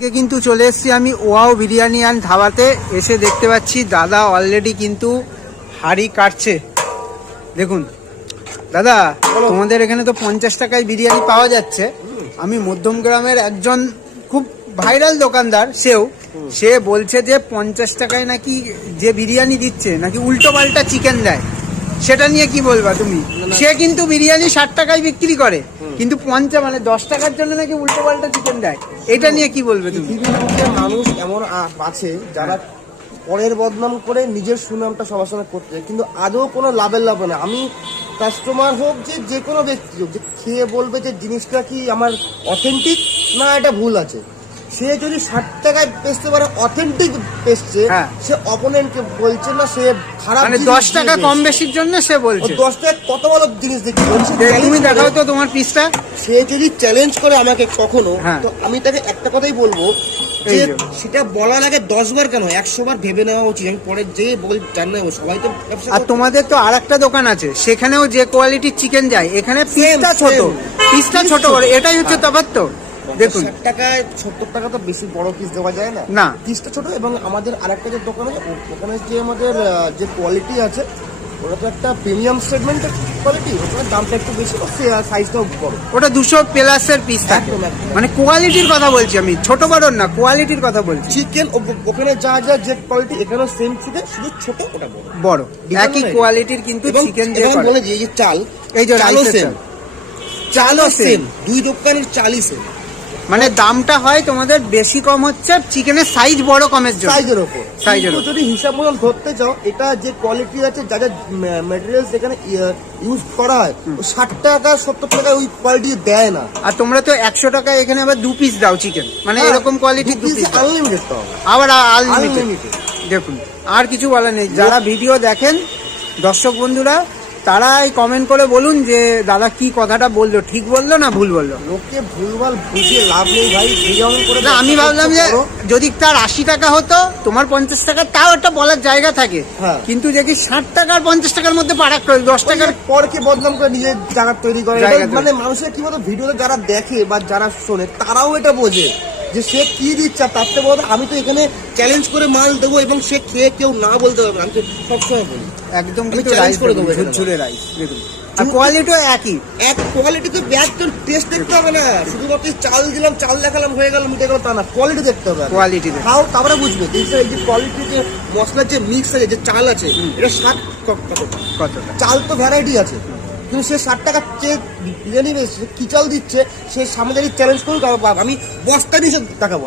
কিন্তু চলে এসেছি আমি ওয়াও বিরিয়ানি অ্যান্ড ধাবাতে। এসে দেখতে পাচ্ছি দাদা অলরেডি কিন্তু হাঁড়ি কাটছে। দেখুন দাদা, তোমাদের এখানে তো 50 টাকায় বিরিয়ানি পাওয়া যাচ্ছে। আমি মধ্যমগ্রামের একজন খুব ভাইরাল দোকানদার, সে বলছে যে 50 টাকায় নাকি যে বিরিয়ানি দিচ্ছে নাকি উল্টো পাল্টা চিকেন দেয়। সেটা নিয়ে কি বলবা তুমি? সে কিন্তু বিরিয়ানি 60 টাকায় বিক্রি করে, কিন্তু 10 টাকার জন্য নাকি উল্টো পাল্টা চিকেন দেয়। এটা নিয়ে কি বলবে তুমি? মানুষ এমন আছে যারা পরের বদনাম করে নিজের সুনামটা সবার সামনে করতে চায়, কিন্তু আদৌ কোনো লাভের লাভ না। আমি কাস্টমার হোক যে কোনো ব্যক্তি হোক, যে খেয়ে বলবে যে জিনিসটা কি আমার অথেন্টিক না এটা ভুল আছে। সে যদি 60 টাকায় বেচতে পারে, অথেন্টিক বেচছে, সে অপোনেন্টকে বলছে না সে খারাপ, মানে 10 টাকা কম বেশির জন্য সে বলছে। 10 টাকা কত ভালো জিনিস দেখি। তুমি দেখাও তো তোমার পিসটা। সে যদি চ্যালেঞ্জ করে আমাকে কখনো, তো আমি তাকে একটা কথাই বলবো যে সেটা বলার আগে 10 বার কেন 100 বার ভেবে নেওয়া উচিত। আমি পরে যে জানাবো সবাই তো। আর তোমাদের তো আরেকটা দোকান আছে, সেখানেও যে কোয়ালিটির চিকেন যায়, এখানে পিসটা ছোট করে, এটাই হচ্ছে তফাৎ। তো দেখুন 60 টাকায় 70 টাকা তো বেশি বড় পিস দেওয়া যায় না, না পিসটা ছোট। এবং আমাদের আরেকটা যে দোকান আছে, ওখানে যে আমাদের যে কোয়ালিটি আছে, ওটা তো একটা প্রিমিয়াম সেগমেন্টের কোয়ালিটি, ওখানে দামটা একটু বেশি, সাইজটাও বড়। ওটা 200 প্লাসের পিস থাকে। মানে কোয়ালিটির কথা বলছি আমি, ছোট বড় না, কোয়ালিটির কথা বলছি। চিকেন ওখানে যা যে কোয়ালিটি এখানেও সেম চিকেন, শুধু ছোট ওটা বড় একই কোয়ালিটির কিন্তু চিকেন দিয়ে করে। বলে যে এই যে চাল, এই যে চালও সেম, দুই দোকানের চালই সেম। মানে দামটা হয় তোমাদের বেশি কম হচ্ছে চিকেনের সাইজ বড় কমের জন্য, সাইজের উপর। যদি হিসাব মতন ধরতে যাও, এটা যে কোয়ালিটি আছে, যা যা ম্যাটেরিয়ালস এখানে ইউজ করা হয়, 60 টাকা 70 টাকা ওই কোয়ালিটি দেয় না। আর তোমরা তো 100 টাকায় এখানে আবার 2 পিস দাও চিকেন, মানে এরকম কোয়ালিটি 2 পিস আনলিমিটেড দাও, আবার আনলিমিটেড। দেখুন আর কিছু বলার নেই। যারা ভিডিও দেখেন দর্শক বন্ধুরা, তারাই কমেন্ট করে বলুন যে দাদা কি কথাটা বললো, ঠিক বললো না ভুল বললো। লোকে ভুলভাল বুঝিয়ে লাভ নেই ভাই। যেমন করে না, আমি ভাবলাম যে যদি তার 80 টাকা হতো, তোমার 50 টাকা, তাও একটা বলার জায়গা থাকে। কিন্তু দেখি 60 টাকার 50 টাকার মধ্যে পারাক করে 10 টাকার পরকে বদনাম করে নিজের জায়গা তৈরি করে। মানে মানুষের কি বলতো, ভিডিওতে যারা দেখে বা যারা শোনে তারাও এটা বোঝে যে সে কি দিচ্ছে। তার থেকে বলতো আমি তো এখানে চ্যালেঞ্জ করে মাল দেবো এবং সে খেয়ে কেউ না বলতে পারবে। আমি সবসময় বলি একদম কিন্তু রাইস করে দেবো, ঝুরঝুরে রাইস। দেখুন আর কোয়ালিটিও একই, এক কোয়ালিটি তো একদম টেস্ট দেখতে হবে না, শুধুমাত্র চাল দিলাম, চাল দেখালাম, হয়ে গেল, মিটে গেল, তা না। কোয়ালিটি দেখতে হবে, কোয়ালিটি খাও তারপরে বুঝবে এই যে কোয়ালিটি, যে মশলার যে মিক্স আছে, যে চাল আছে, এটা 60 কত চাল তো ভ্যারাইটি আছে, কিন্তু সে 60 টাকা বিরিয়ানি কি চাল দিচ্ছে, সে সামনে চ্যালেঞ্জ করুক। আমি বস্তা নিয়ে দেখাবো।